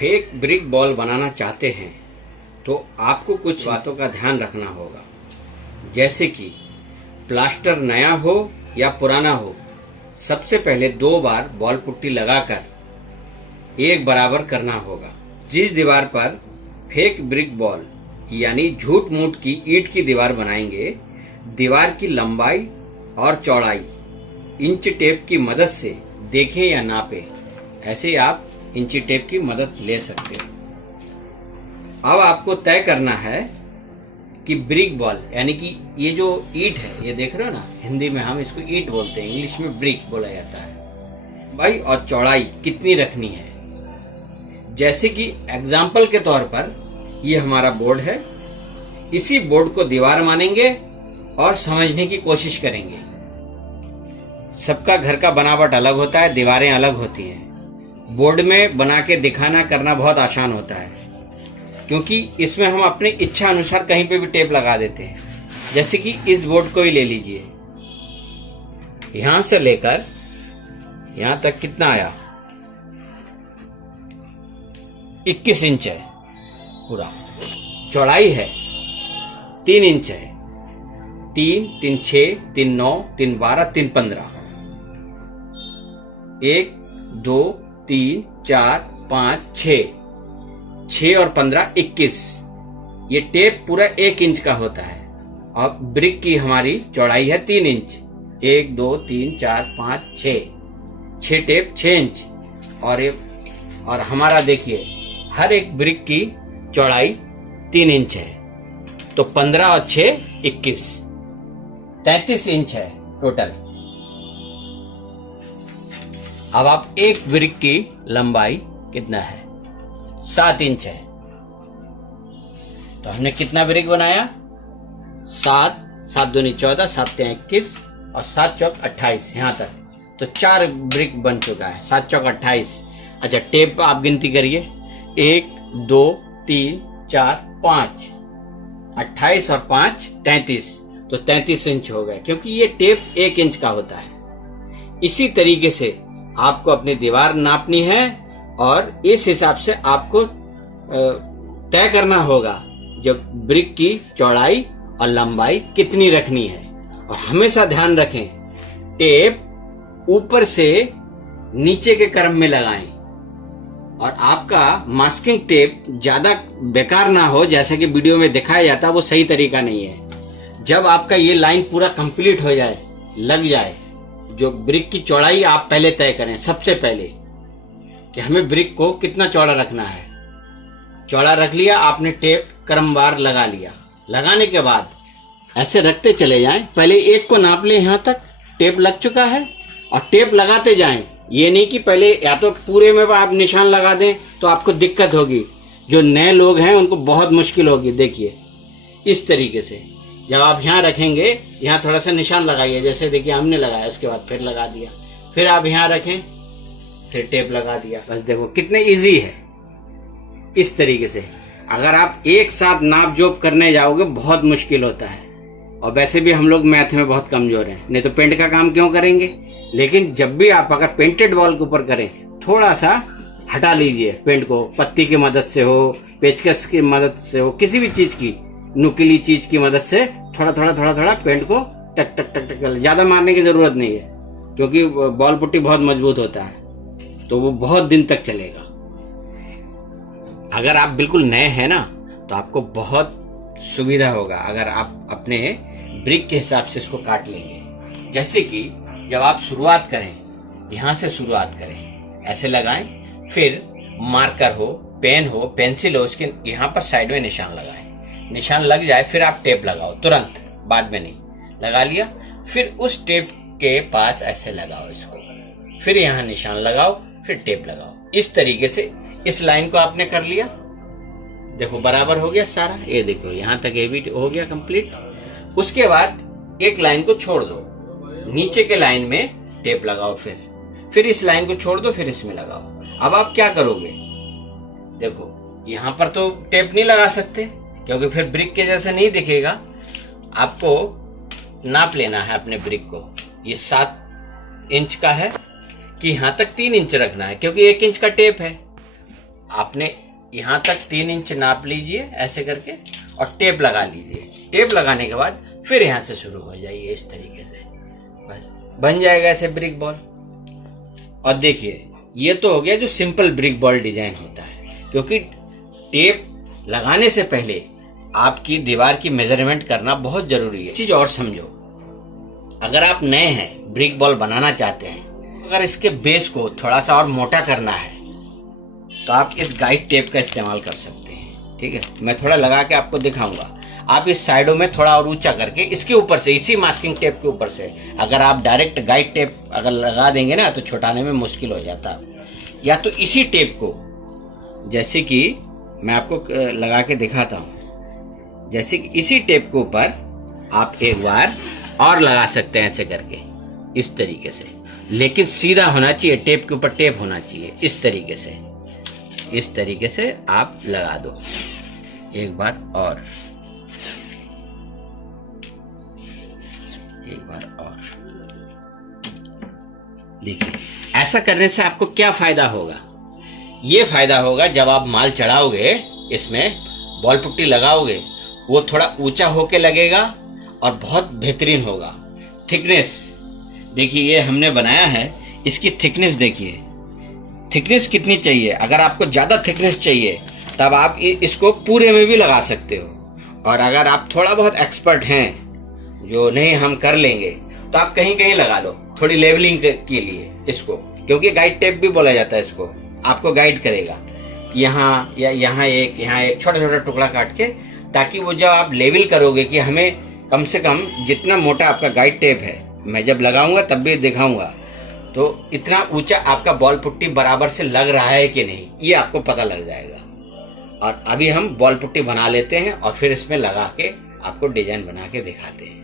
Fake brick ball बनाना चाहते हैं तो आपको कुछ बातों का ध्यान रखना होगा, जैसे कि प्लास्टर नया हो या पुराना हो। सबसे पहले 2 बार बॉल पुट्टी लगाकर एक बराबर करना होगा। जिस दीवार पर फेक ब्रिक बॉल यानी झूठ मूठ की ईंट की दीवार बनाएंगे, दीवार की लंबाई और चौड़ाई इंच टेप की मदद से देखें या नापें। ऐसे आप इंची टेप की मदद ले सकते हैं। अब आपको तय करना है कि ब्रिक बॉल यानी कि ये जो ईंट है, ये देख रहे हो ना, हिंदी में हम इसको ईंट बोलते हैं, इंग्लिश में ब्रिक बोला जाता है। लंबाई और चौड़ाई कितनी रखनी है। जैसे कि एग्जाम्पल के तौर पर ये हमारा बोर्ड है, इसी बोर्ड को दीवार मानेंगे और समझने की कोशिश करेंगे। सबका घर का बनावट अलग होता है, दीवारें अलग होती हैं। बोर्ड में बना के दिखाना करना बहुत आसान होता है, क्योंकि इसमें हम अपनी इच्छा अनुसार कहीं पे भी टेप लगा देते हैं। जैसे कि इस बोर्ड को ही ले लीजिए, यहां से लेकर यहां तक कितना आया, 21 इंच है पूरा। चौड़ाई है 3 इंच है, 3, 3, 6, 3, 9, 3, 12, 3, 15, 1, 2, 3, 4, 5, 6 और 15, 21। ये टेप पूरा 1 इंच का होता है। और ब्रिक की हमारी चौड़ाई है 3 इंच। 1, 2, 3, 4, 5, 6 tape 6 inch. और हमारा देखिए, हर एक ब्रिक की चौड़ाई 3 इंच है, तो 15 और 6, 21, 33 इंच है टोटल। अब आप एक ब्रिक की लंबाई कितना है, 7 इंच है। तो हमने कितना ब्रिक बनाया, 7, 7 दूनी 14, 7 3 21 और 7 चौक 28, यहां तक। तो 4 ब्रिक बन चुका है, 7 चौक 28। अच्छा, टेप आप गिनती करिए, 1, 2, 3, 4, 5, 28 और 5, 33। तो 33 इंच हो गए, क्योंकि ये टेप 1 इंच का होता है। इसी तरीके से आपको अपनी दीवार नापनी है और इस हिसाब से आपको तय करना होगा जो ब्रिक की चौड़ाई और लंबाई कितनी रखनी है। और हमेशा ध्यान रखें, टेप ऊपर से नीचे के क्रम में लगाएं और आपका मास्किंग टेप ज्यादा बेकार ना हो, जैसा कि वीडियो में दिखाया जाता है, वो सही तरीका नहीं है। जब आपका ये लाइन पूरा कंप्लीट हो जाए, लग जाए, जो ब्रिक की चौड़ाई आप पहले तय करें सबसे पहले, कि हमें ब्रिक को कितना चौड़ा रखना है। चौड़ा रख लिया आपने, टेप क्रमवार लगा लिया। लगाने के बाद ऐसे रखते चले जाएं। पहले एक को नाप लें, यहां तक टेप लग चुका है, और टेप लगाते जाएं। ये नहीं कि पहले या तो पूरे में आप निशान लगा दें तो आपको दिक्कत होगी। जो नए लोग हैं उनको बहुत मुश्किल होगी। देखिए, इस तरीके से जब आप यहाँ रखेंगे, यहाँ थोड़ा सा निशान लगाइए, जैसे देखिए हमने लगाया, उसके बाद फिर लगा दिया, फिर आप यहाँ रखें, फिर टेप लगा दिया। बस देखो कितने इजी है। इस तरीके से अगर आप एक साथ नाप जोप करने जाओगे बहुत मुश्किल होता है। और वैसे भी हम लोग मैथ में बहुत कमजोर हैं, नहीं तो पेंट का काम क्यों करेंगे। लेकिन जब भी आप अगर पेंटेड वॉल के ऊपर करें, थोड़ा सा हटा लीजिए पेंट को, पत्ती की मदद से हो, पेचकस की मदद से हो, किसी भी चीज की नुकीली चीज की मदद से थोड़ा थोड़ा पेंट को टक टक टक टक। ज्यादा मारने की जरूरत नहीं है, क्योंकि बॉल पुट्टी बहुत मजबूत होता है, तो वो बहुत दिन तक चलेगा। अगर आप बिल्कुल नए हैं ना, तो आपको बहुत सुविधा होगा अगर आप अपने ब्रिक के हिसाब से इसको काट लेंगे। जैसे कि जब आप शुरुआत करें, यहां से शुरुआत करें, ऐसे लगाएं, फिर मार्कर हो, पेन हो, पेंसिल हो, उसके यहां पर साइड में निशान लगाएं। निशान लग जाए फिर आप टेप लगाओ, तुरंत, बाद में नहीं। लगा लिया, फिर उस टेप के पास ऐसे लगाओ इसको, फिर यहां निशान लगाओ, फिर टेप लगाओ। इस तरीके से इस लाइन को आपने कर लिया। देखो बराबर हो गया सारा, ये देखो यहां तक ये भी हो गया कंप्लीट। उसके बाद एक लाइन को छोड़ दो, नीचे के लाइन में टेप लगाओ, फिर इस लाइन को छोड़ दो, फिर इसमें लगाओ। अब आप क्या करोगे, देखो यहां पर तो टेप नहीं लगा सकते, क्योंकि फिर ब्रिक के जैसे नहीं दिखेगा। आपको नाप लेना है अपने ब्रिक को। ये 7 इंच का है कि यहां तक 3 इंच रखना है, क्योंकि 1 इंच का टेप है। आपने यहाँ तक 3 इंच नाप लीजिए ऐसे करके और टेप लगा लीजिए। टेप लगाने के बाद फिर यहाँ से शुरू हो जाइए इस तरीके से, बस बन जाएगा ऐसे ब्रिक बॉल। और देखिए ये तो हो गया जो सिंपल ब्रिक बॉल डिजाइन होता है, क्योंकि टेप लगाने से पहले आपकी दीवार की मेजरमेंट करना बहुत जरूरी है। चीज और समझो, अगर आप नए हैं ब्रिक बॉल बनाना चाहते हैं, अगर इसके बेस को थोड़ा सा और मोटा करना है तो आप इस गाइड टेप का इस्तेमाल कर सकते हैं। ठीक है, मैं थोड़ा लगा के आपको दिखाऊंगा। आप इस साइडों में थोड़ा और ऊंचा करके इसके ऊपर से, इसी मास्किंग टेप के ऊपर से अगर आप डायरेक्ट गाइड टेप अगर लगा देंगे ना तो छुटाने में मुश्किल हो जाता है। या तो इसी टेप को, जैसे कि मैं आपको लगा के दिखाता हूं, जैसे कि इसी टेप के ऊपर आप एक बार और लगा सकते हैं ऐसे करके, इस तरीके से। लेकिन सीधा होना चाहिए, टेप के ऊपर टेप होना चाहिए, इस तरीके से। इस तरीके से आप लगा दो एक बार और, एक बार और। देखिए ऐसा करने से आपको क्या फायदा होगा। ये फायदा होगा जब आप माल चढ़ाओगे, इसमें बॉल पुट्टी लगाओगे, वो थोड़ा ऊंचा होके लगेगा और बहुत बेहतरीन होगा। थिकनेस देखिए, ये हमने बनाया है, इसकी थिकनेस देखिए, थिकनेस कितनी चाहिए। अगर आपको ज्यादा थिकनेस चाहिए तब आप इसको पूरे में भी लगा सकते हो। और अगर आप थोड़ा बहुत एक्सपर्ट हैं, जो नहीं हम कर लेंगे, तो आप कहीं कहीं लगा लो थोड़ी लेवलिंग के लिए इसको, क्योंकि गाइड टेप भी बोला जाता है इसको, आपको गाइड करेगा। यहाँ या यहाँ एक छोटा छोटा टुकड़ा काट के, ताकि वो जब आप लेवल करोगे कि हमें कम से कम जितना मोटा आपका गाइड टेप है, मैं जब लगाऊंगा तब भी दिखाऊंगा, तो इतना ऊंचा आपका बॉल पुट्टी बराबर से लग रहा है कि नहीं, ये आपको पता लग जाएगा। और अभी हम बॉल पुट्टी बना लेते हैं और फिर इसमें लगा के आपको डिजाइन बना के दिखाते हैं।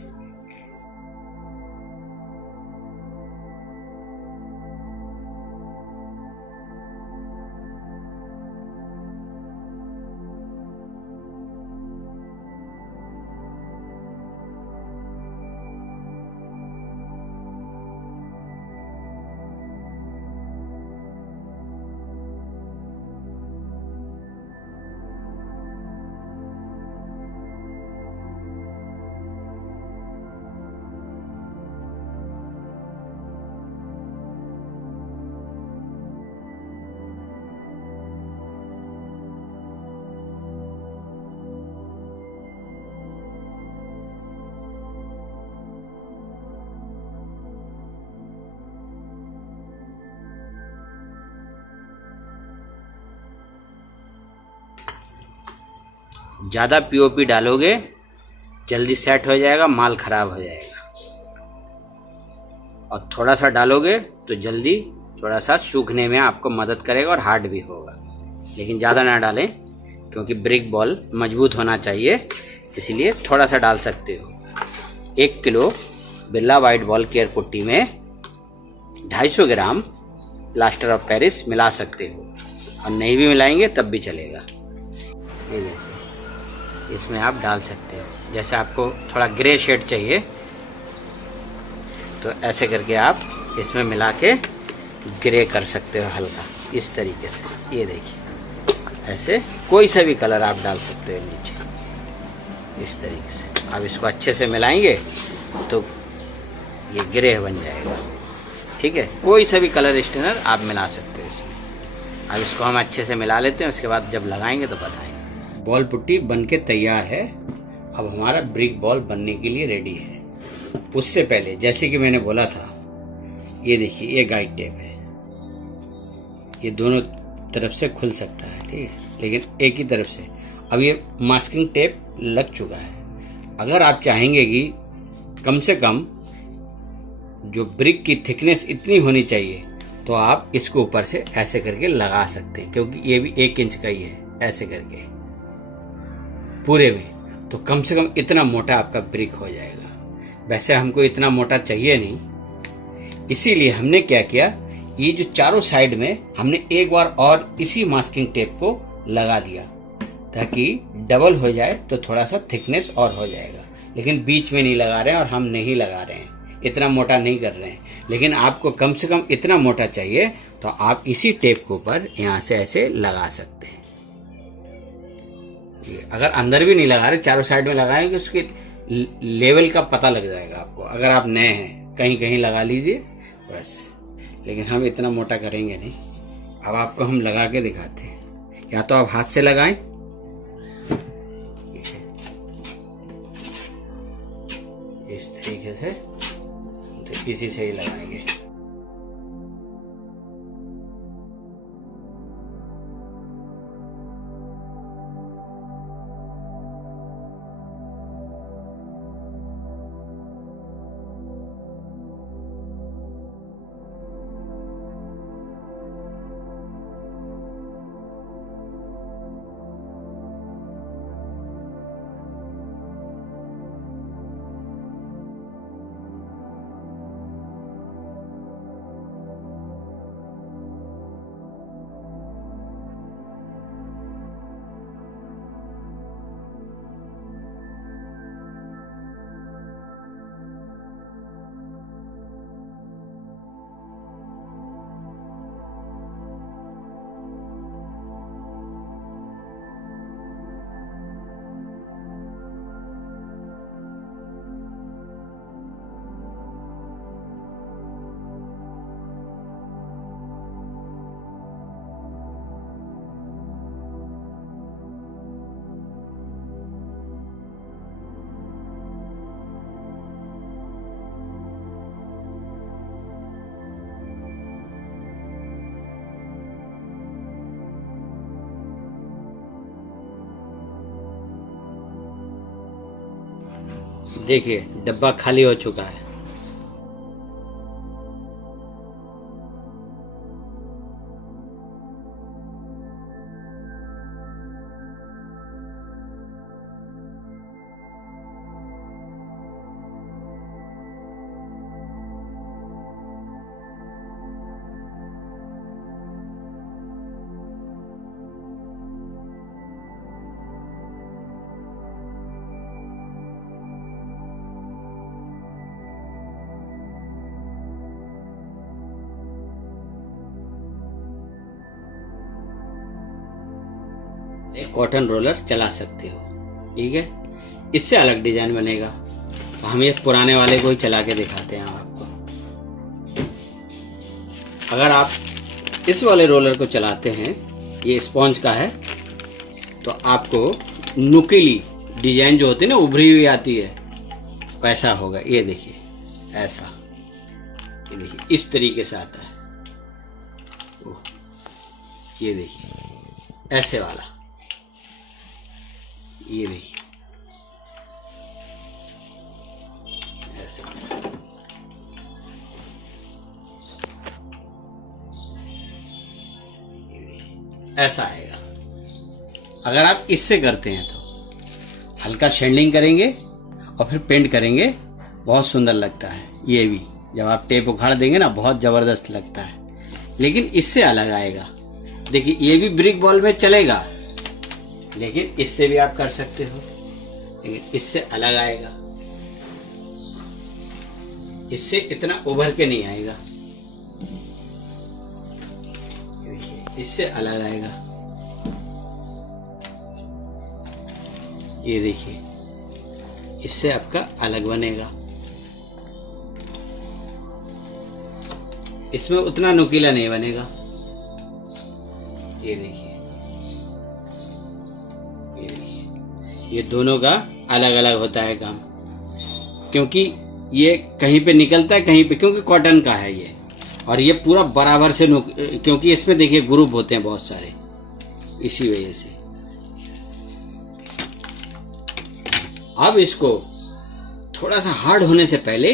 ज़्यादा पीओपी डालोगे जल्दी सेट हो जाएगा, माल खराब हो जाएगा। और थोड़ा सा डालोगे तो जल्दी थोड़ा सा सूखने में आपको मदद करेगा और हार्ड भी होगा। लेकिन ज़्यादा ना डालें, क्योंकि ब्रिक बॉल मजबूत होना चाहिए, इसीलिए थोड़ा सा डाल सकते हो। 1 kilo Birla white ball care putty में 250 ग्राम प्लास्टर ऑफ पेरिस मिला सकते हो, और नहीं भी मिलाएंगे तब भी चलेगा। ये देखिए, इसमें आप डाल सकते हो। जैसे आपको थोड़ा ग्रे शेड चाहिए तो ऐसे करके आप इसमें मिला के ग्रे कर सकते हो हल्का, इस तरीके से। ये देखिए, ऐसे कोई सा भी कलर आप डाल सकते हो नीचे, इस तरीके से। अब इसको अच्छे से मिलाएंगे तो ये ग्रे बन जाएगा। ठीक है, कोई सा भी कलर स्टेनर आप मिला सकते हो इसमें। अब इसको हम अच्छे से मिला लेते हैं, उसके बाद जब लगाएंगे तो बताएंगे। बॉल पुट्टी बनके तैयार है। अब हमारा ब्रिक बॉल बनने के लिए रेडी है। उससे पहले जैसे कि मैंने बोला था, ये देखिए, ये गाइड टेप है, ये दोनों तरफ से खुल सकता है, ठीक है, लेकिन एक ही तरफ से। अब ये मास्किंग टेप लग चुका है। अगर आप चाहेंगे कि कम से कम जो ब्रिक की थिकनेस इतनी होनी चाहिए, तो आप इसको ऊपर से ऐसे करके लगा सकते हैं, क्योंकि ये भी 1 इंच का ही है, ऐसे करके पूरे में। तो कम से कम इतना मोटा आपका ब्रिक हो जाएगा। वैसे हमको इतना मोटा चाहिए नहीं, इसीलिए हमने क्या किया, ये जो चारों साइड में हमने एक बार और इसी मास्किंग टेप को लगा दिया, ताकि डबल हो जाए तो थोड़ा सा थिकनेस और हो जाएगा। लेकिन बीच में नहीं लगा रहे हैं, और हम नहीं लगा रहे हैं, इतना मोटा नहीं कर रहे हैं। लेकिन आपको कम से कम इतना मोटा चाहिए, तो आप इसी टेप के ऊपर यहाँ से ऐसे लगा सकते हैं। अगर अंदर भी नहीं लगा रहे, चारों साइड में लगाएंगे, उसके लेवल का पता लग जाएगा आपको। अगर आप नए हैं कहीं कहीं लगा लीजिए बस, लेकिन हम इतना मोटा करेंगे नहीं। अब आपको हम लगा के दिखाते हैं, या तो आप हाथ से लगाएं, इस तरीके से, तो इसी से ही लगाएंगे। देखिए डब्बा खाली हो चुका है। एक कॉटन रोलर चला सकते हो, ठीक है। इससे अलग डिजाइन बनेगा। तो हम ये पुराने वाले को ही चला के दिखाते हैं आपको। अगर आप इस वाले रोलर को चलाते हैं, ये स्पॉन्ज का है, तो आपको नुकीली डिजाइन जो होती है ना, उभरी हुई आती है, वैसा होगा। ये देखिए ऐसा, ये देखिए इस तरीके से आता है। ये देखिए ऐसे वाला, ये देखिए ऐसा आएगा। अगर आप इससे करते हैं तो हल्का शेडिंग करेंगे और फिर पेंट करेंगे, बहुत सुंदर लगता है। ये भी जब आप टेप उखाड़ देंगे ना, बहुत जबरदस्त लगता है। लेकिन इससे अलग आएगा। देखिए ये भी ब्रिक बॉल में चलेगा, लेकिन इससे भी आप कर सकते हो, लेकिन इससे अलग आएगा। इससे इतना उभर के नहीं आएगा, इससे अलग आएगा। ये देखिए इससे आपका अलग बनेगा। इसमें उतना नुकीला नहीं बनेगा। ये देखिए, ये देखिए, ये दोनों का अलग अलग होता है काम, क्योंकि ये कहीं पे निकलता है, कहीं पे, क्योंकि कॉटन का है ये, और ये पूरा बराबर से क्योंकि इसमें देखिए ग्रुप होते हैं बहुत सारे, इसी वजह से। अब इसको थोड़ा सा हार्ड होने से पहले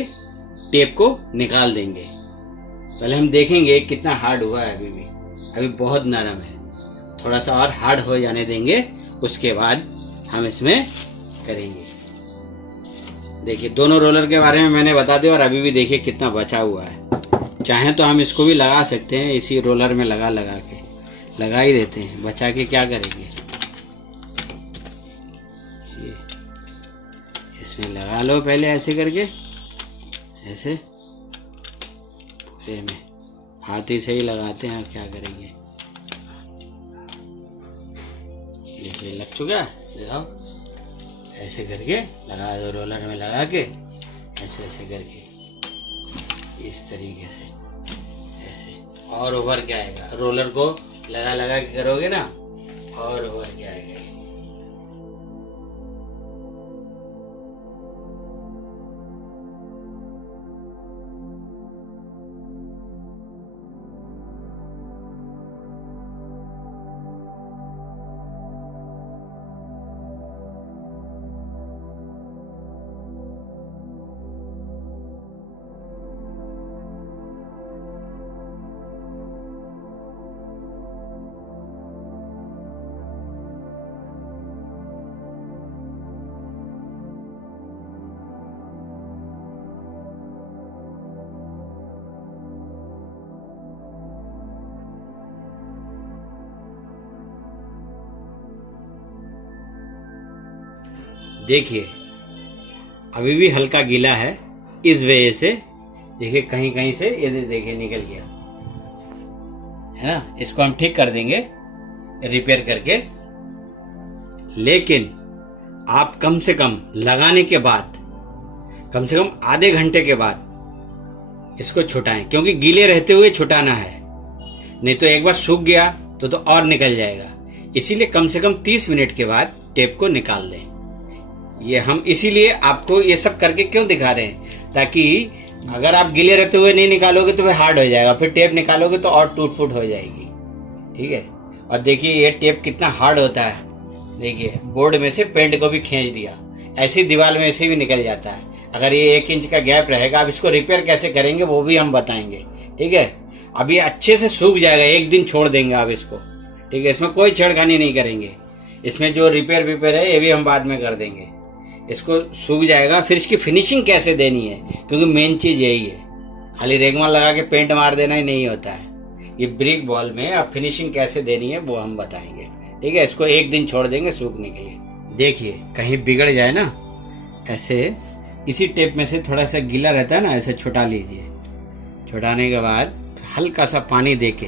टेप को निकाल देंगे। पहले हम देखेंगे कितना हार्ड हुआ है। अभी बहुत नरम है, थोड़ा सा और हार्ड हो जाने देंगे, उसके बाद हम इसमें करेंगे। देखिए दोनों रोलर के बारे में मैंने बता दिया, और अभी भी देखिए कितना बचा हुआ है। चाहें तो हम इसको भी लगा सकते हैं, इसी रोलर में लगा के लगा ही देते हैं। बचा के क्या करेंगे, ये इसमें लगा लो पहले, ऐसे करके, ऐसे पूरे में हाथी से ही लगाते हैं, क्या करेंगे। देखिए लग चुका है, दिखाओ। ऐसे करके लगा दो, रोलर में लगा के ऐसे ऐसे करके, इस तरीके से ऐसे, और उभर के आएगा। रोलर को लगा लगा के करोगे ना, और उभर के आएगा। देखिए अभी भी हल्का गीला है, इस वजह से देखिए कहीं कहीं से ये देखिए निकल गया है ना। इसको हम ठीक कर देंगे रिपेयर करके। लेकिन आप कम से कम लगाने के बाद कम से कम आधे घंटे के बाद इसको छुटाएं, क्योंकि गीले रहते हुए छुटाना है, नहीं तो एक बार सूख गया तो और निकल जाएगा। इसीलिए कम से कम 30 मिनट के बाद टेप को निकाल दें। ये हम इसीलिए आपको ये सब करके क्यों दिखा रहे हैं, ताकि अगर आप गीले रहते हुए नहीं निकालोगे तो फिर हार्ड हो जाएगा, फिर टेप निकालोगे तो और टूट फूट हो जाएगी। ठीक है। और देखिए ये टेप कितना हार्ड होता है, देखिए बोर्ड में से पेंट को भी खींच दिया, ऐसी दीवार में से भी निकल जाता है। अगर ये 1 इंच का गैप रहेगा, अब इसको रिपेयर कैसे करेंगे वो भी हम बताएंगे। ठीक है। अब ये अच्छे से सूख जाएगा, 1 दिन छोड़ देंगे आप इसको। ठीक है। इसमें कोई छेड़खानी नहीं करेंगे, इसमें जो रिपेयर है ये भी हम बाद में कर देंगे। इसको सूख जाएगा, फिर इसकी फिनिशिंग कैसे देनी है, क्योंकि मेन चीज यही है। खाली रेगमाल लगा के पेंट मार देना ही नहीं होता है। ये ब्रिक बॉल में आप फिनिशिंग कैसे देनी है वो हम बताएंगे। ठीक है। इसको 1 दिन छोड़ देंगे सूखने के लिए। देखिए कहीं बिगड़ जाए ना, ऐसे इसी टेप में से थोड़ा सा गीला रहता है ना, ऐसे छुटा लीजिए। छुटाने के बाद हल्का सा पानी देके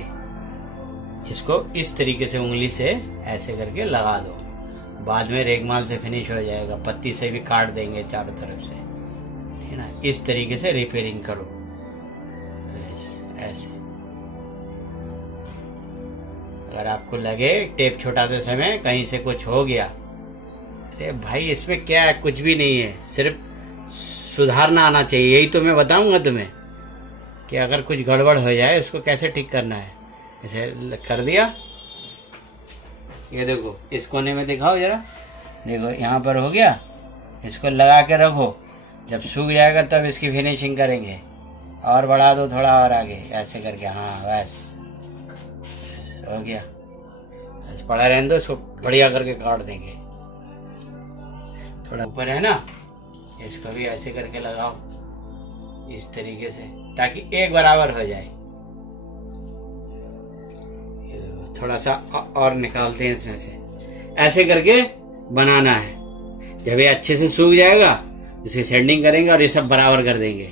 इसको इस तरीके से उंगली से ऐसे करके लगा दो। बाद में रेगमाल से फिनिश हो जाएगा, पत्ती से भी काट देंगे चारों तरफ से, है ना। इस तरीके से रिपेयरिंग करो ऐसे। अगर आपको लगे टेप छुटाते समय कहीं से कुछ हो गया, अरे भाई इसमें क्या है, कुछ भी नहीं है, सिर्फ सुधारना आना चाहिए। यही तो मैं बताऊंगा तुम्हें कि अगर कुछ गड़बड़ हो जाए उसको कैसे ठीक करना है। ऐसे कर दिया, ये देखो इस कोने में दिखाओ जरा, देखो यहाँ पर हो गया। इसको लगा के रखो, जब सूख जाएगा तब इसकी फिनिशिंग करेंगे। और बढ़ा दो थोड़ा और आगे, ऐसे करके। हाँ बस हो गया। बस पड़ा रहने दो, इसको बढ़िया करके काट देंगे। थोड़ा ऊपर है ना, इसको भी ऐसे करके लगाओ इस तरीके से, ताकि एक बराबर हो जाए। थोड़ा सा और निकालते हैं इसमें से, ऐसे करके बनाना है। जब ये अच्छे से सूख जाएगा इसे सेंडिंग करेंगे और ये सब बराबर कर देंगे।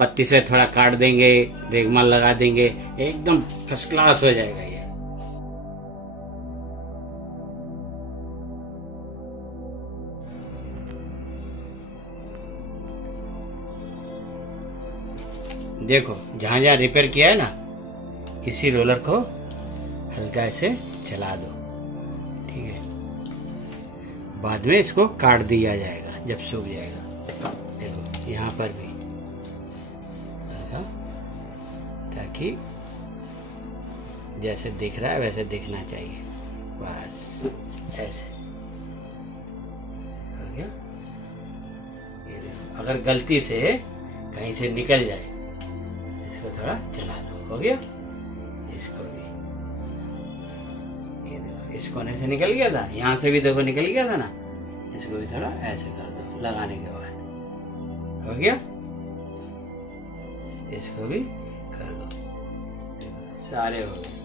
पत्ती से थोड़ा काट देंगे, रेगमाल लगा देंगे, एकदम फर्स्ट क्लास हो जाएगा ये। देखो जहां जहां रिपेयर किया है ना, इसी रोलर को हल्का ऐसे चला दो। ठीक है। बाद में इसको काट दिया जाएगा जब सूख जाएगा। देखो यहाँ पर भी, ताकि जैसे दिख रहा है वैसे दिखना चाहिए। बस ऐसे हो गया। ये देखो, अगर गलती से कहीं से निकल जाए इसको थोड़ा चला दो, हो गया। इसको भी ये देखो, इस कोने से निकल गया था, यहाँ से भी देखो निकल गया था ना, इसको भी थोड़ा ऐसे कर दो लगाने के बाद, हो गया। इसको भी कर दो, सारे हो गए।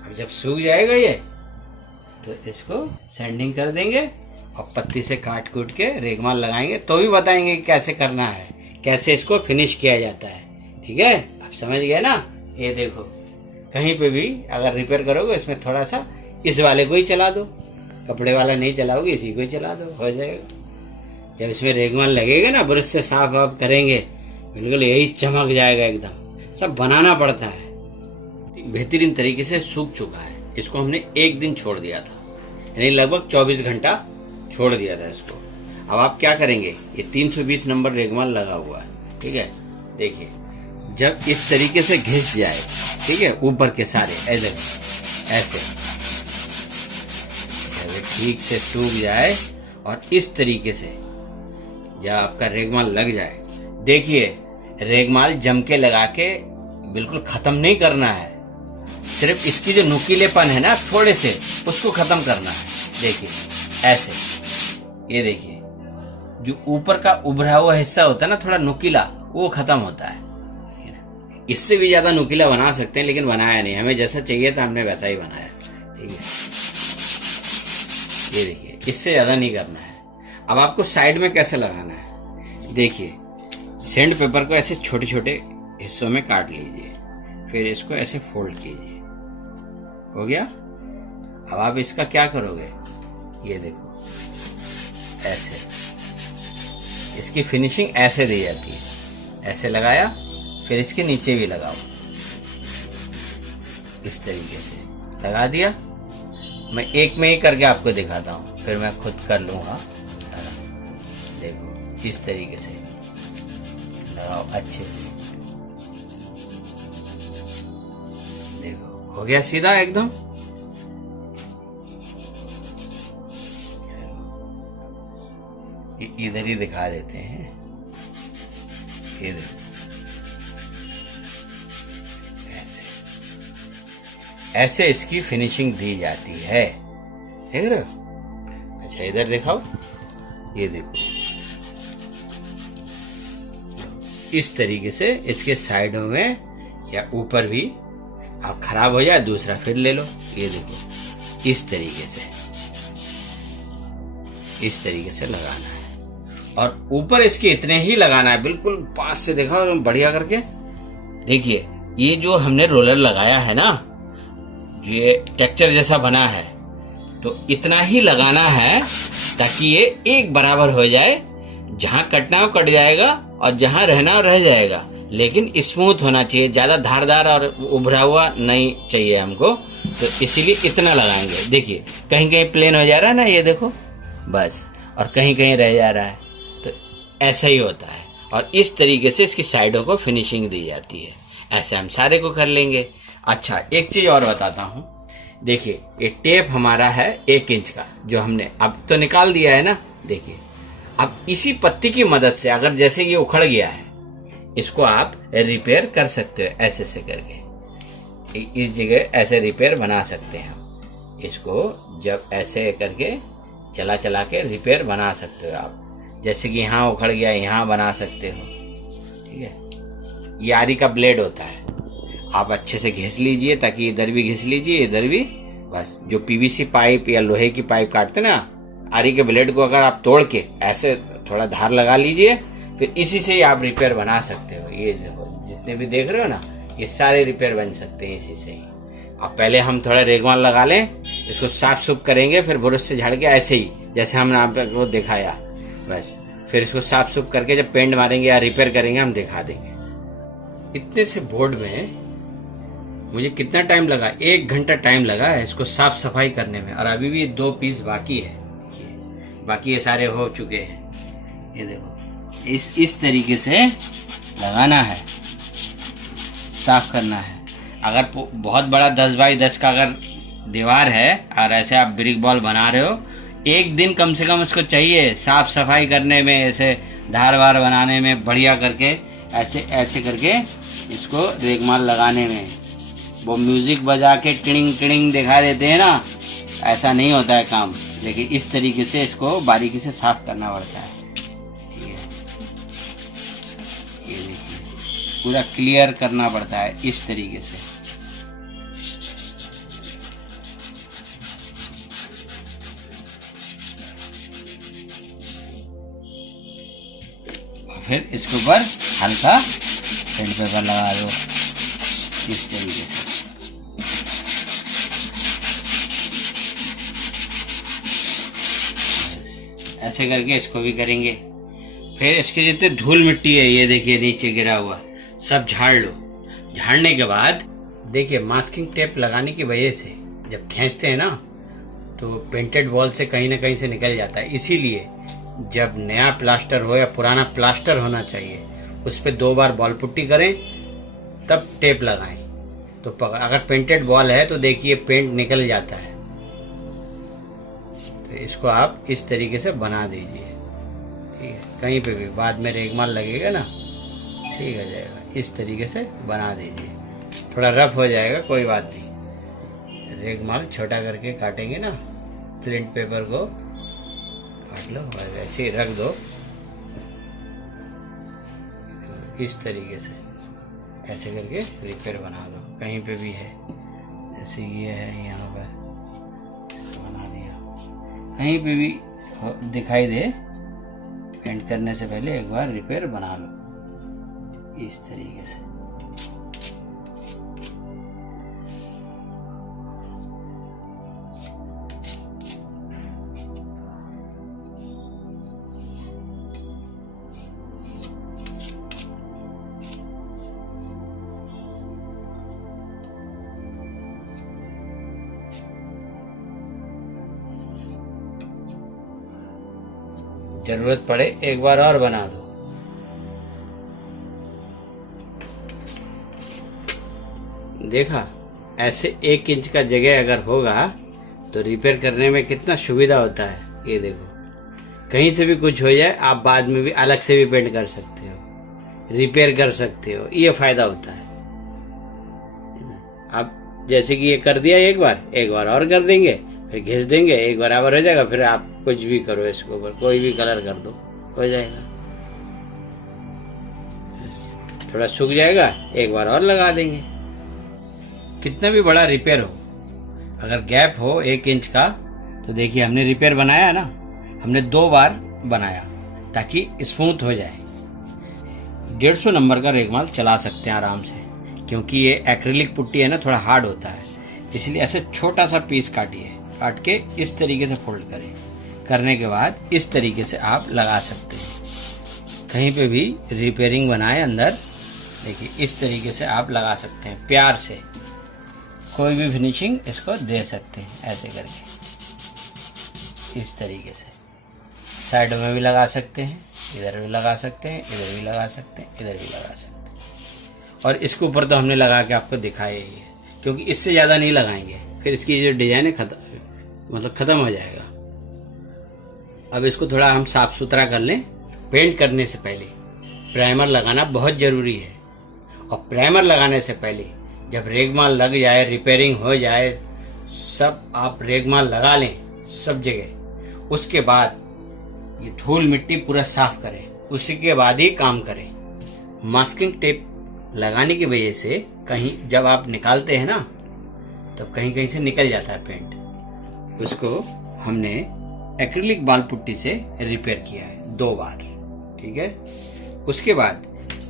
अब जब सूख जाएगा ये तो इसको सैंडिंग कर देंगे और पत्ती से काट कूट के रेगमाल लगाएंगे, तो भी बताएंगे कि कैसे करना है, कैसे इसको फिनिश किया जाता है। ठीक है, आप समझ गए ना। ये देखो, कहीं पे भी अगर रिपेयर करोगे इसमें थोड़ा सा इस वाले को ही चला दो, कपड़े वाला नहीं चलाओगे, इसी को ही चला दो, हो जाएगा। जब इसमें रेगमाल लगेगा ना, ब्रश से साफ आप करेंगे, बिल्कुल यही चमक जाएगा एकदम। सब बनाना पड़ता है। बेहतरीन तरीके से सूख चुका है। इसको हमने एक दिन छोड़ दिया था, यानी लगभग 24 घंटा छोड़ दिया था इसको। अब आप क्या करेंगे, ये 320 नंबर रेगमाल लगा हुआ है। ठीक है, देखिए जब इस तरीके से घिस जाए, ठीक है, ऊपर के सारे ऐसे ठीक से सूख जाए और इस तरीके से जब आपका रेगमाल लग जाए, देखिए रेगमाल जम के लगा के बिल्कुल खत्म नहीं करना है, सिर्फ इसकी जो नुकीलेपन है ना थोड़े से, उसको खत्म करना है। देखिए ऐसे, ये देखिए जो ऊपर का उभरा हुआ हिस्सा होता है ना थोड़ा नुकीला, वो खत्म होता है। इससे भी ज्यादा नुकीला बना सकते हैं, लेकिन बनाया नहीं, हमें जैसा चाहिए था हमने वैसा ही बनाया। ठीक है, ये देखिए, इससे ज्यादा नहीं करना है। अब आपको साइड में कैसे लगाना है, देखिए सैंड पेपर को ऐसे छोटे छोटे हिस्सों में काट लीजिए, फिर इसको ऐसे फोल्ड कीजिए, हो गया। अब आप इसका क्या करोगे, ये देखो ऐसे, इसकी फिनिशिंग ऐसे दी जाती है। ऐसे लगाया, फिर इसके नीचे भी लगाओ, इस तरीके से लगा दिया। मैं एक में ही करके आपको दिखाता हूँ, फिर मैं खुद कर लूंगा सारा। देखो इस तरीके से लगाओ अच्छे से, देखो हो गया सीधा एकदम। इधर ही दिखा देते हैं, ये देखो ऐसे इसकी फिनिशिंग दी जाती है, देख रहे हो। अच्छा इधर दिखाओ, ये देखो इस तरीके से इसके साइडों में या ऊपर भी, आप खराब हो जाए दूसरा फिर ले लो। ये देखो इस तरीके से लगाना है, और ऊपर इसके इतने ही लगाना है, बिल्कुल पास से देखा बढ़िया करके। देखिए ये जो हमने रोलर लगाया है ना, ये टेक्सचर जैसा बना है, तो इतना ही लगाना है ताकि ये एक बराबर हो जाए। जहां कटना हो कट जाएगा और जहां रहना हो रह जाएगा, लेकिन स्मूथ होना चाहिए, ज्यादा धारदार और उभरा हुआ नहीं चाहिए हमको, तो इसीलिए इतना लगाएंगे। देखिए कहीं कहीं प्लेन हो जा रहा है ना, ये देखो बस, और कहीं कहीं रह जा रहा है, तो ऐसा ही होता है। और इस तरीके से इसकी साइडों को फिनिशिंग दी जाती है। ऐसे हम सारे को कर लेंगे। अच्छा एक चीज और बताता हूँ, देखिए ये टेप हमारा है 1 इंच का, जो हमने अब तो निकाल दिया है ना। देखिए अब इसी पत्ती की मदद से, अगर जैसे ये उखड़ गया है, इसको आप रिपेयर कर सकते हो, ऐसे से करके इस जगह ऐसे रिपेयर बना सकते हैं हम। इसको जब ऐसे करके चला चला के रिपेयर बना सकते हो आप, जैसे कि यहाँ उखड़ गया, यहाँ बना सकते हो। ठीक है, ये आरी का ब्लेड होता है, आप अच्छे से घिस लीजिए, ताकि इधर भी घिस लीजिए, इधर भी। बस जो पीवीसी पाइप या लोहे की पाइप काटते ना, आरी के ब्लेड को अगर आप तोड़ के ऐसे थोड़ा धार लगा लीजिए, फिर इसी से ही आप रिपेयर बना सकते हो। ये देखो जितने भी देख रहे हो ना, ये सारे रिपेयर बन सकते हैं इसी से ही। अब पहले हम थोड़ा रेगमाल लगा लें, इसको साफ सुफ करेंगे, फिर ब्रश से झाड़ के ऐसे ही जैसे हमने आपको दिखाया, बस फिर इसको साफ सुफ करके जब पेंट मारेंगे या रिपेयर करेंगे हम दिखा देंगे। इतने से बोर्ड में मुझे कितना टाइम लगा, 1 घंटा टाइम लगा है इसको साफ सफाई करने में, और अभी भी 2 पीस बाकी है। बाकी ये सारे हो चुके हैं। ये देखो इस तरीके से लगाना है, साफ करना है। अगर बहुत बड़ा 10 बाई 10 का अगर दीवार है और ऐसे आप ब्रिक बॉल बना रहे हो, 1 दिन कम से कम उसको चाहिए साफ सफाई करने में, ऐसे धार वार बनाने में, बढ़िया करके ऐसे ऐसे करके इसको रेगमाल लगाने में। वो म्यूजिक बजा के टिड़िंग टिड़िंग दिखा देते हैं ना, ऐसा नहीं होता है काम, लेकिन इस तरीके से इसको बारीकी से साफ करना पड़ता है। ये देखिए पूरा क्लियर करना पड़ता है इस तरीके से। फिर इसके ऊपर हल्का पेंट पेपर लगा दो इस तरीके से। ऐसे करके इसको भी करेंगे। फिर इसके जितने धूल मिट्टी है ये देखिए नीचे गिरा हुआ सब झाड़ लो। झाड़ने के बाद देखिए मास्किंग टेप लगाने की वजह से जब खींचते हैं ना तो पेंटेड वॉल से कहीं ना कहीं से निकल जाता है। इसीलिए जब नया प्लास्टर हो या पुराना प्लास्टर होना चाहिए उस पर 2 बार बॉल पुट्टी करें तब टेप लगाएं। तो अगर पेंटेड वॉल है तो देखिए पेंट निकल जाता है। तो इसको आप इस तरीके से बना दीजिए, ठीक है। कहीं पे भी बाद में रेगमाल लगेगा ना ठीक हो जाएगा। इस तरीके से बना दीजिए। थोड़ा रफ हो जाएगा कोई बात नहीं, रेगमाल छोटा करके काटेंगे ना, प्रिंट पेपर को काट लो और ऐसे ही रख दो इस तरीके से। ऐसे करके रिपेयर बना दो। कहीं पे भी है जैसे ये है यहाँ पर बना दिया, कहीं पे भी दिखाई दे पेंट करने से पहले एक बार रिपेयर बना लो इस तरीके से। जरूरत पड़े एक बार और बना दो। देखा ऐसे 1 इंच का जगह अगर होगा तो रिपेयर करने में कितना सुविधा होता है। ये देखो कहीं से भी कुछ हो जाए आप बाद में भी अलग से भी पेंट कर सकते हो, रिपेयर कर सकते हो, ये फायदा होता है। अब जैसे कि ये कर दिया एक बार और कर देंगे, फिर घिस देंगे, एक बराबर हो जाएगा। फिर आप कुछ भी करो इसके ऊपर, कोई भी कलर कर दो हो जाएगा। थोड़ा सूख जाएगा एक बार और लगा देंगे। कितना भी बड़ा रिपेयर हो, अगर गैप हो 1 इंच का तो देखिए हमने रिपेयर बनाया ना, हमने 2 बार बनाया ताकि स्मूथ हो जाए। 150 नंबर का रेगमाल चला सकते हैं आराम से, क्योंकि ये एक्रिलिक पुट्टी है ना थोड़ा हार्ड होता है। इसलिए ऐसे छोटा सा पीस काटिए, काट के इस तरीके से फोल्ड करें। करने के बाद इस तरीके से आप लगा सकते हैं। कहीं पे भी रिपेयरिंग बनाए अंदर देखिए इस तरीके से आप लगा सकते हैं। प्यार से कोई भी फिनिशिंग इसको दे सकते हैं ऐसे करके इस तरीके से। साइड में भी लगा सकते हैं, इधर भी लगा सकते हैं, इधर भी लगा सकते हैं, इधर भी लगा सकते हैं। और इसके ऊपर तो हमने लगा के आपको दिखाया ही है, क्योंकि इससे ज़्यादा नहीं लगाएंगे, फिर इसकी जो डिजाइन है खत्म हो जाएगा। अब इसको थोड़ा हम साफ सुथरा कर लें। पेंट करने से पहले प्राइमर लगाना बहुत ज़रूरी है। और प्राइमर लगाने से पहले जब रेगमाल लग जाए, रिपेयरिंग हो जाए, सब आप रेगमाल लगा लें सब जगह, उसके बाद ये धूल मिट्टी पूरा साफ करें, उसी के बाद ही काम करें। मास्किंग टेप लगाने की वजह से कहीं जब आप निकालते हैं ना तब कहीं कहीं से निकल जाता है पेंट। उसको हमने एक्रिलिक बाल पुट्टी से रिपेयर किया है 2 बार, ठीक है। उसके बाद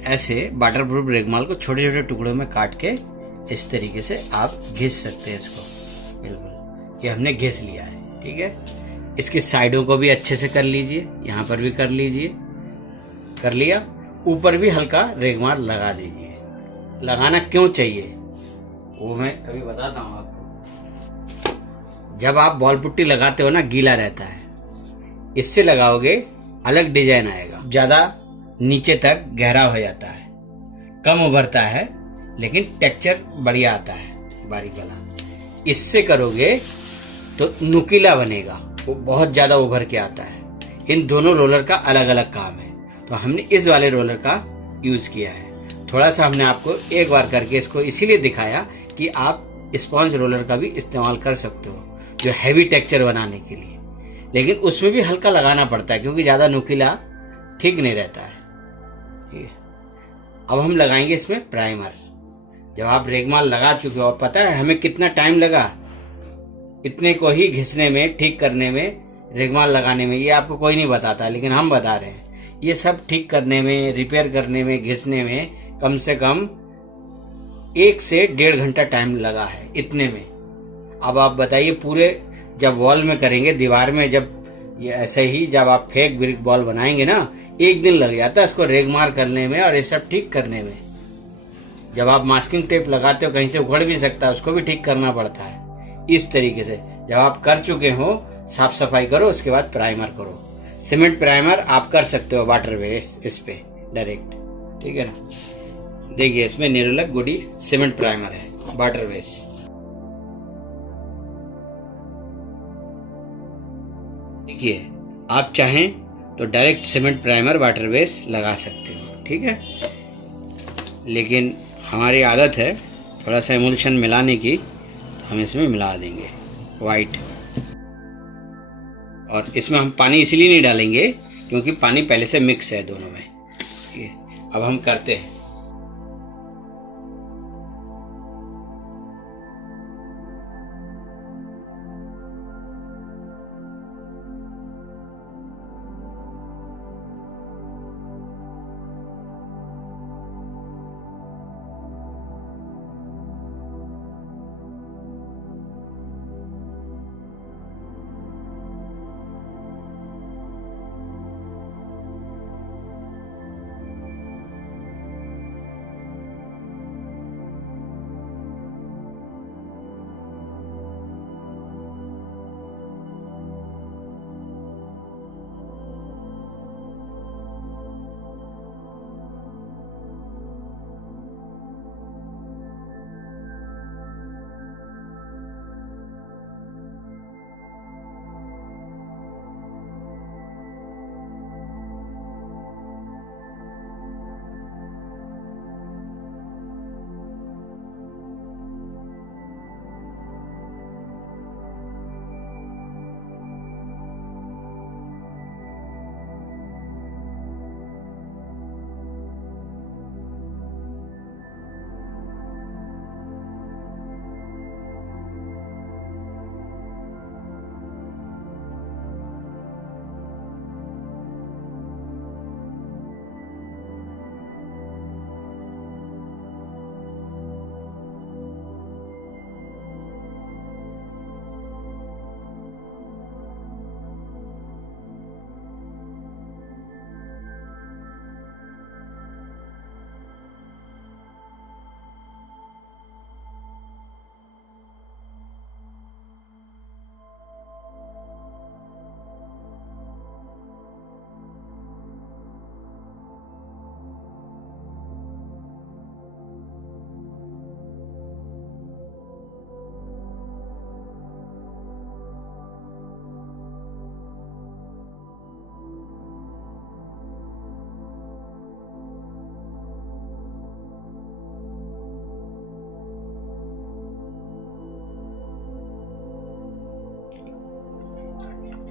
ऐसे वाटरप्रूफ रेगमाल को छोटे छोटे टुकड़ों में काट के इस तरीके से आप घिस सकते हैं इसको। बिल्कुल ये हमने घिस लिया है, ठीक है। इसकी साइडों को भी अच्छे से कर लीजिए, यहाँ पर भी कर लीजिए, कर लिया। ऊपर भी हल्का रेगमाल लगा दीजिए। लगाना क्यों चाहिए वो मैं अभी बताता हूँ आपको। जब आप बॉल पुट्टी लगाते हो ना गीला रहता है, इससे लगाओगे अलग डिजाइन आएगा, ज्यादा नीचे तक गहरा हो जाता है, कम उभरता है, लेकिन टेक्सचर बढ़िया आता है बारीक वाला। इससे करोगे तो नुकीला बनेगा, वो बहुत ज्यादा उभर के आता है। इन दोनों रोलर का अलग अलग काम है, तो हमने इस वाले रोलर का यूज किया है। थोड़ा सा हमने आपको एक बार करके इसको इसीलिए दिखाया कि आप स्पॉन्ज रोलर का भी इस्तेमाल कर सकते हो जो हैवी टेक्सचर बनाने के लिए, लेकिन उसमें भी हल्का लगाना पड़ता है क्योंकि ज्यादा नुकीला ठीक नहीं रहता है, ठीक है। अब हम लगाएंगे इसमें प्राइमर। जब आप रेगमाल लगा चुके हो, और पता है हमें कितना टाइम लगा इतने को ही घिसने में, ठीक करने में, रेगमाल लगाने में, ये आपको कोई नहीं बताता, लेकिन हम बता रहे हैं। ये सब ठीक करने में, रिपेयर करने में, घिसने में कम से कम 1 से 1.5 घंटा टाइम लगा है इतने में। अब आप बताइए पूरे जब वॉल में करेंगे, दीवार में जब ये ऐसे ही जब आप फेक ब्रिक वॉल बनाएंगे ना, 1 दिन लग जाता है इसको रेगमार करने में और ये सब ठीक करने में। जब आप मास्किंग टेप लगाते हो कहीं से उखड़ भी सकता है, उसको भी ठीक करना पड़ता है। इस तरीके से जब आप कर चुके हो, साफ सफाई करो, उसके बाद प्राइमर करो। सीमेंट प्राइमर आप कर सकते हो वाटर बेस इस पे डायरेक्ट, ठीक है ना। देखिए इसमें निरोलक गुडी सीमेंट प्राइमर है वाटर बेस। देखिए आप चाहें तो direct cement primer water base लगा सकते हो, ठीक है। लेकिन हमारी आदत है थोड़ा सा एमुल्शन मिलाने की, तो हम इसमें मिला देंगे वाइट। और इसमें हम पानी इसलिए नहीं डालेंगे क्योंकि पानी पहले से मिक्स है दोनों में। ठीक है, अब हम करते हैं।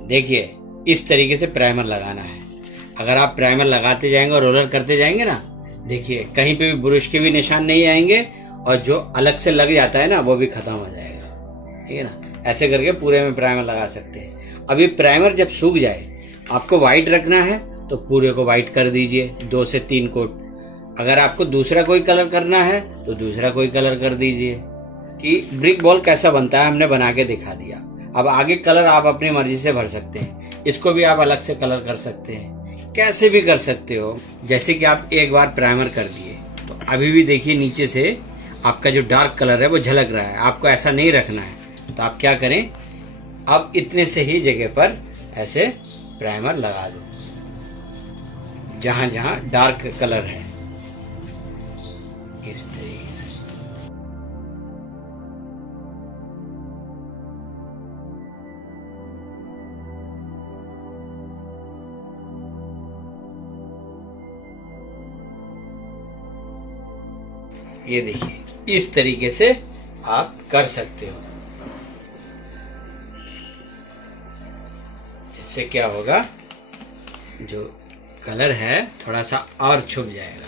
देखिए इस तरीके से प्राइमर लगाना है। अगर आप प्राइमर लगाते जाएंगे और रोलर करते जाएंगे ना, देखिए कहीं पे भी ब्रश के भी निशान नहीं आएंगे और जो अलग से लग जाता है ना वो भी खत्म हो जाएगा, ठीक है ना। ऐसे करके पूरे में प्राइमर लगा सकते हैं। अब ये प्राइमर जब सूख जाए, आपको व्हाइट रखना है तो पूरे को व्हाइट कर दीजिए 2 से 3 कोट। अगर आपको दूसरा कोई कलर करना है तो दूसरा कोई कलर कर दीजिए। कि ब्रिक वॉल कैसा बनता है हमने बना के दिखा दिया। अब आगे कलर आप अपनी मर्जी से भर सकते हैं। इसको भी आप अलग से कलर कर सकते हैं, कैसे भी कर सकते हो। जैसे कि आप एक बार प्राइमर कर दिए तो अभी भी देखिए नीचे से आपका जो डार्क कलर है वो झलक रहा है। आपको ऐसा नहीं रखना है तो आप क्या करें, अब इतने से ही जगह पर ऐसे प्राइमर लगा दो जहां जहां डार्क कलर है, इस तरीके से। ये देखिए इस तरीके से आप कर सकते हो। इससे क्या होगा, जो कलर है थोड़ा सा और छुप जाएगा।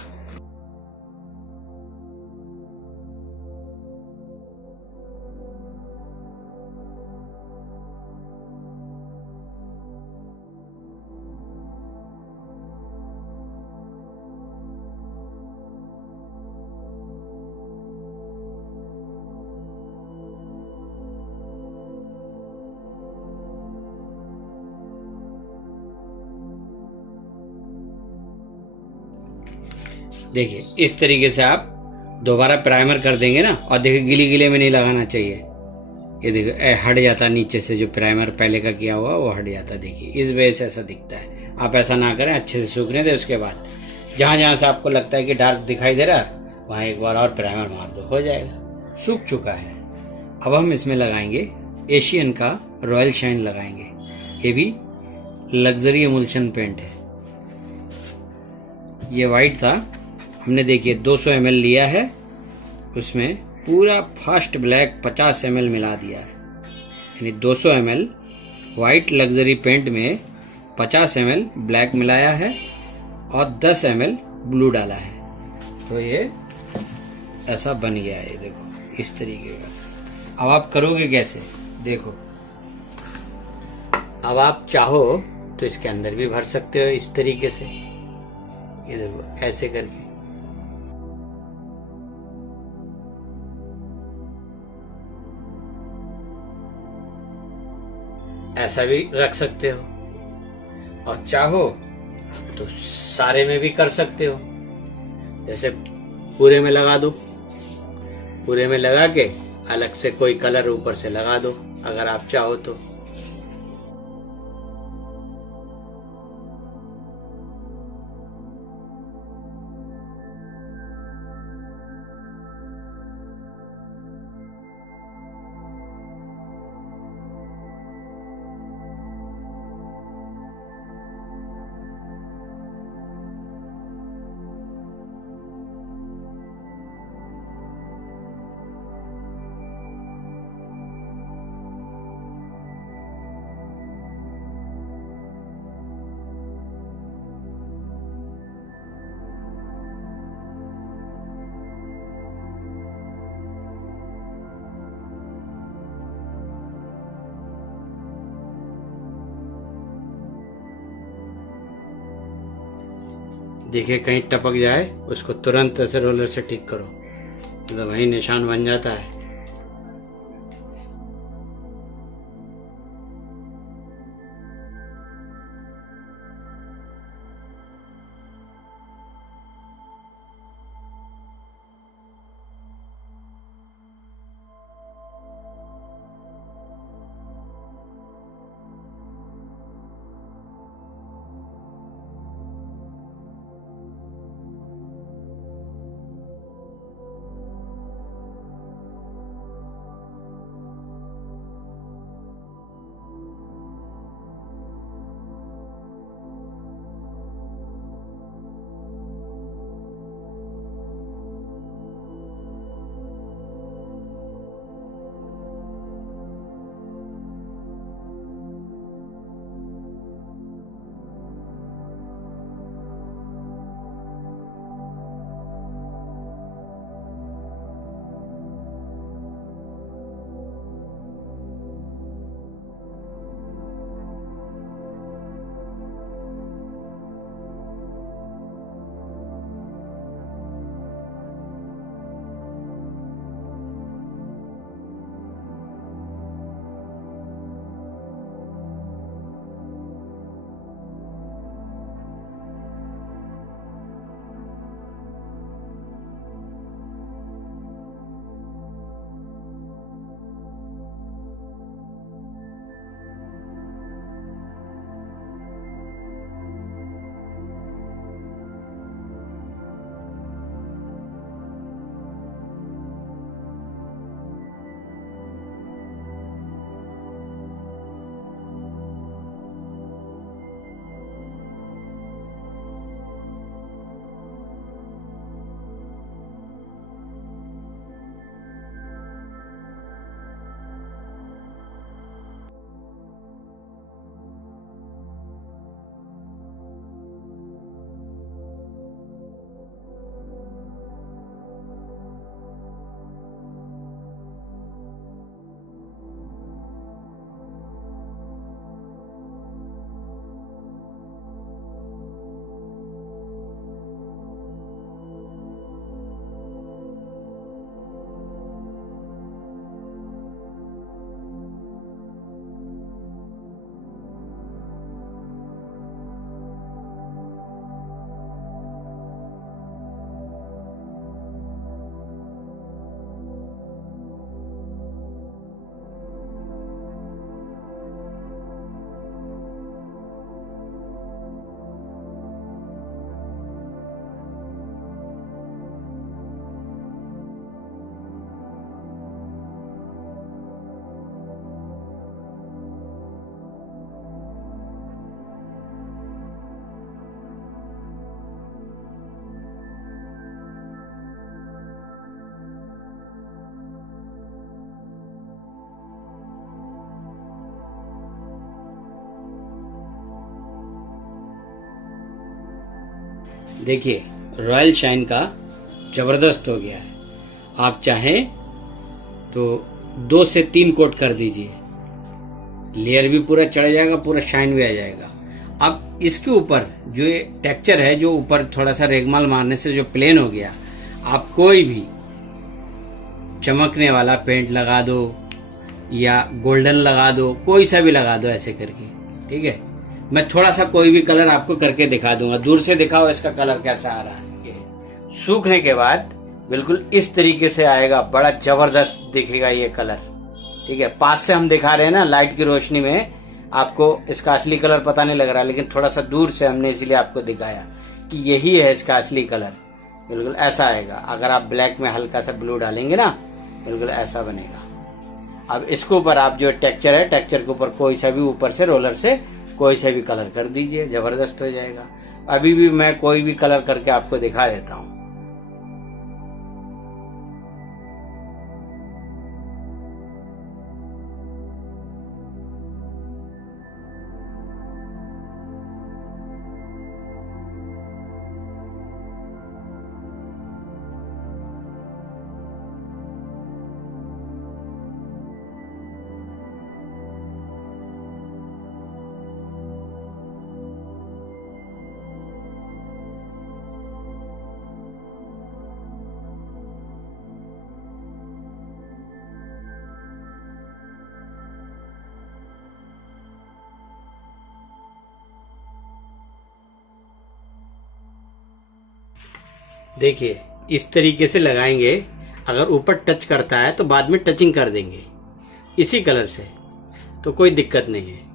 देखिए इस तरीके से आप दोबारा प्राइमर कर देंगे ना, और देखिए गिले गिले में नहीं लगाना चाहिए। ये देखो हट जाता नीचे से, जो प्राइमर पहले का किया हुआ वो हट जाता। देखिए इस वजह से ऐसा दिखता है। आप ऐसा ना करें, अच्छे से सूखने दें। उसके बाद जहाँ जहाँ से आपको लगता है कि डार्क दिखाई दे रहा है, वहाँ एक बार और प्राइमर मार दो, हो जाएगा। सूख चुका है। अब हम इसमें लगाएंगे एशियन का रॉयल शाइन लगाएंगे। ये भी लग्जरी एमुल्शन पेंट है। ये वाइट था, हमने देखिए 200 ml लिया है, उसमें पूरा फास्ट ब्लैक 50 ml मिला दिया है। यानी 200 ml वाइट लग्जरी पेंट में 50 ml ब्लैक मिलाया है और 10 ml ब्लू डाला है। तो ये ऐसा बन गया है। ये देखो इस तरीके का। अब आप करोगे कैसे, देखो अब आप चाहो तो इसके अंदर भी भर सकते हो इस तरीके से। ये देखो ऐसे करके, ऐसा भी रख सकते हो, और चाहो तो सारे में भी कर सकते हो। जैसे पूरे में लगा दो, पूरे में लगा के अलग से कोई कलर ऊपर से लगा दो अगर आप चाहो तो। देखिए कहीं टपक जाए, उसको तुरंत ऐसे रोलर से ठीक करो, तो वही निशान बन जाता है। देखिए रॉयल शाइन का जबरदस्त हो गया है। आप चाहें तो 2 से 3 कोट कर दीजिए, लेयर भी पूरा चढ़ जाएगा, पूरा शाइन भी आ जाएगा। अब इसके ऊपर जो ये टेक्सचर है, जो ऊपर थोड़ा सा रेगमाल मारने से जो प्लेन हो गया, आप कोई भी चमकने वाला पेंट लगा दो या गोल्डन लगा दो, कोई सा भी लगा दो ऐसे करके, ठीक है। मैं थोड़ा सा कोई भी कलर आपको करके दिखा दूंगा, दूर से दिखाओ इसका कलर कैसा आ रहा है। सूखने के बाद बिल्कुल इस तरीके से आएगा, बड़ा जबरदस्त दिखेगा ये कलर, ठीक है। पास से हम दिखा रहे हैं ना, लाइट की रोशनी में आपको इसका असली कलर पता नहीं लग रहा, लेकिन थोड़ा सा दूर से हमने इसलिए आपको दिखाया कि यही है इसका असली कलर। बिल्कुल ऐसा आएगा। अगर आप ब्लैक में हल्का सा ब्लू डालेंगे ना, बिल्कुल ऐसा बनेगा। अब इसके ऊपर आप जो टेक्सचर है, टेक्सचर के ऊपर कोई सा भी ऊपर से रोलर से कोई सा भी कलर कर दीजिए, जबरदस्त हो जाएगा। अभी भी मैं कोई भी कलर करके आपको दिखा देता हूँ। देखिए इस तरीके से लगाएंगे। अगर ऊपर टच करता है तो बाद में टचिंग कर देंगे इसी कलर से, तो कोई दिक्कत नहीं है।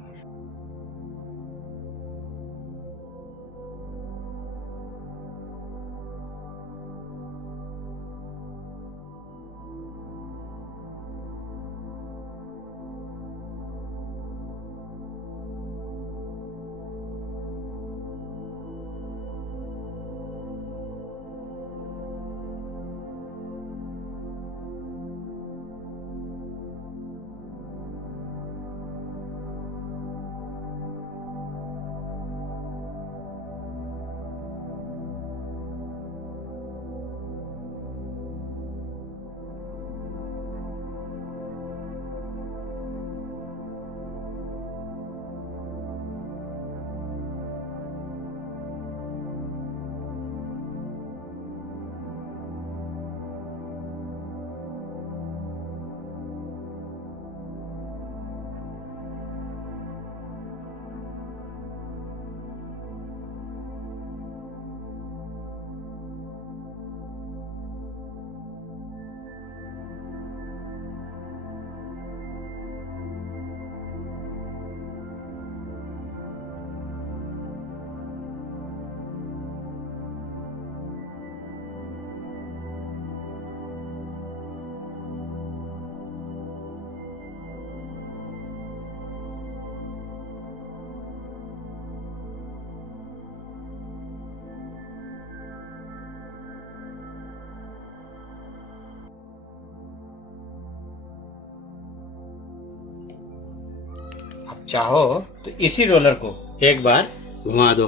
आप चाहो तो इसी रोलर को एक बार घुमा दो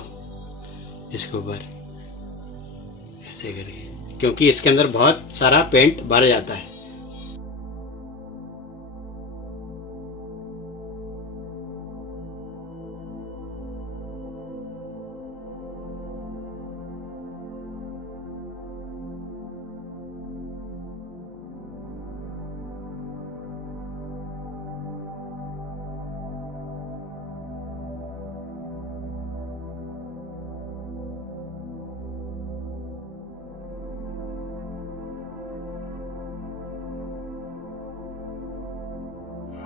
इसके ऊपर ऐसे करके, क्योंकि इसके अंदर बहुत सारा पेंट भर जाता है।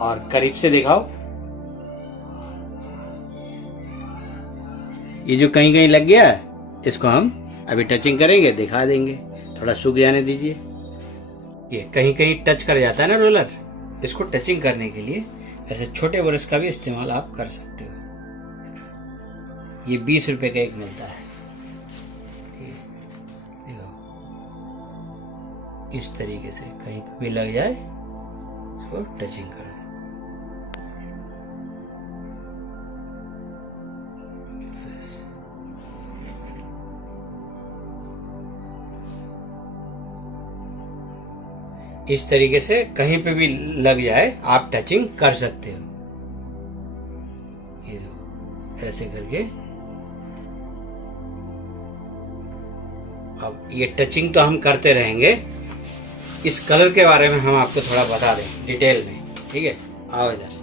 और करीब से दिखाओ, ये जो कहीं कहीं लग गया है, इसको हम अभी टचिंग करेंगे, दिखा देंगे। थोड़ा सूख जाने दीजिए। ये कहीं कहीं टच कर जाता है ना रोलर, इसको टचिंग करने के लिए ऐसे छोटे ब्रश का भी इस्तेमाल आप कर सकते हो। ये 20 रुपए का एक मिलता है। इस तरीके से कहीं पे भी लग जाए इसको टचिंग कर दो। इस तरीके से कहीं पे भी लग जाए आप टचिंग कर सकते हो। ये देखो ऐसे करके। अब ये टचिंग तो हम करते रहेंगे, इस कलर के बारे में हम आपको थोड़ा बता दें डिटेल में, ठीक है। आओ इधर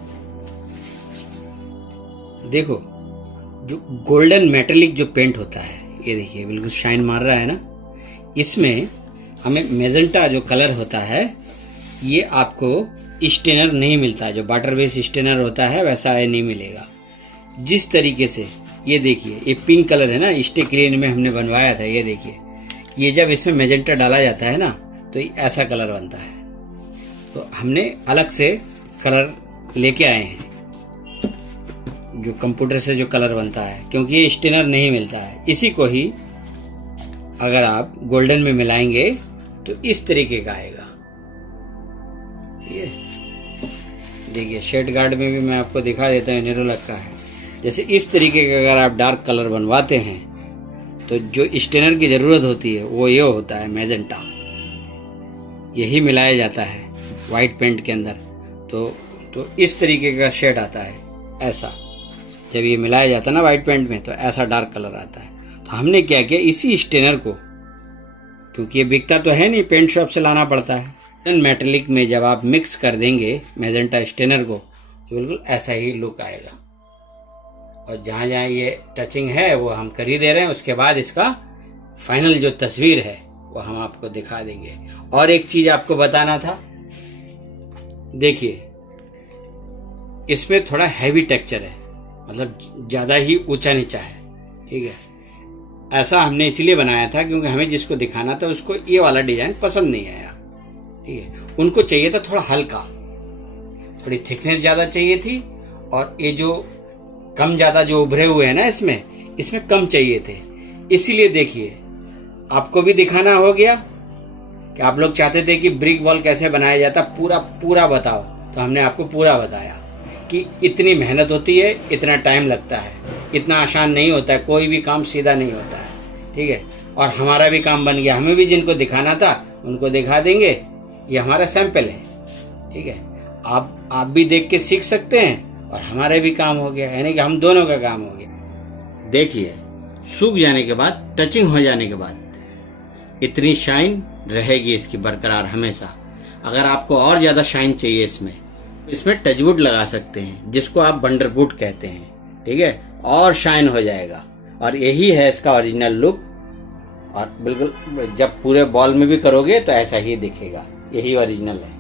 देखो, जो गोल्डन मेटेलिक जो पेंट होता है, ये देखिए बिल्कुल शाइन मार रहा है ना। इसमें हमें मेजेंटा जो कलर होता है ये आपको स्टेनर नहीं मिलता, जो वाटर बेस स्टेनर होता है वैसा ये नहीं मिलेगा। जिस तरीके से ये देखिए, ये पिंक कलर है ना, स्टे क्लीन में हमने बनवाया था। ये देखिए, ये जब इसमें मेजेंटा डाला जाता है ना तो ये ऐसा कलर बनता है। तो हमने अलग से कलर लेके आए हैं, जो कंप्यूटर से जो कलर बनता है, क्योंकि ये स्टेनर नहीं मिलता है। इसी को ही अगर आप गोल्डन में मिलाएंगे तो इस तरीके का आएगा। ये देखिए, शेड गार्ड में भी मैं आपको दिखा देता हूँ, नेरोलैक का है। जैसे इस तरीके का अगर आप डार्क कलर बनवाते हैं तो जो स्टेनर की जरूरत होती है वो ये होता है मेजेंटा, यही मिलाया जाता है वाइट पेंट के अंदर। तो इस तरीके का शेड आता है ऐसा, जब ये मिलाया जाता है ना वाइट पेंट में तो ऐसा डार्क कलर आता है। तो हमने क्या किया, इसी स्टेनर को, क्योंकि ये बिकता तो है नहीं, पेंट शॉप से लाना पड़ता है, मेटेलिक में जब आप मिक्स कर देंगे मेजेंटा स्टेनर को तो बिल्कुल ऐसा ही लुक आएगा। और जहां जहां ये टचिंग है वो हम कर ही दे रहे हैं, उसके बाद इसका फाइनल जो तस्वीर है वो हम आपको दिखा देंगे। और एक चीज आपको बताना था, देखिए इसमें थोड़ा हैवी टेक्सचर है, मतलब ज्यादा ही ऊंचा नीचा है, ठीक है। ऐसा हमने इसीलिए बनाया था क्योंकि हमें जिसको दिखाना था उसको ये वाला डिजाइन पसंद नहीं आया, ठीक है। उनको चाहिए था थोड़ा हल्का, थोड़ी थिकनेस ज्यादा चाहिए थी, और ये जो कम ज्यादा जो उभरे हुए हैं ना इसमें कम चाहिए थे। इसीलिए देखिए, आपको भी दिखाना हो गया कि आप लोग चाहते थे कि ब्रिक वॉल कैसे बनाया जाता, पूरा बताओ, तो हमने आपको पूरा बताया कि इतनी मेहनत होती है, इतना टाइम लगता है, इतना आसान नहीं होता है, कोई भी काम सीधा नहीं होता है, ठीक है। और हमारा भी काम बन गया, हमें भी जिनको दिखाना था उनको दिखा देंगे। ये हमारा सैंपल है, ठीक है। आप भी देख के सीख सकते हैं और हमारे भी काम हो गया, यानी कि हम दोनों का काम हो गया। देखिए, सूख जाने के बाद, टचिंग हो जाने के बाद इतनी शाइन रहेगी इसकी बरकरार हमेशा। अगर आपको और ज्यादा शाइन चाहिए इसमें टचवुड लगा सकते हैं, जिसको आप बंडरवुड कहते हैं, ठीक है, और शाइन हो जाएगा। और यही है इसका ओरिजिनल लुक। और बिल्कुल जब पूरे बॉल में भी करोगे तो ऐसा ही दिखेगा, यही ओरिजिनल है।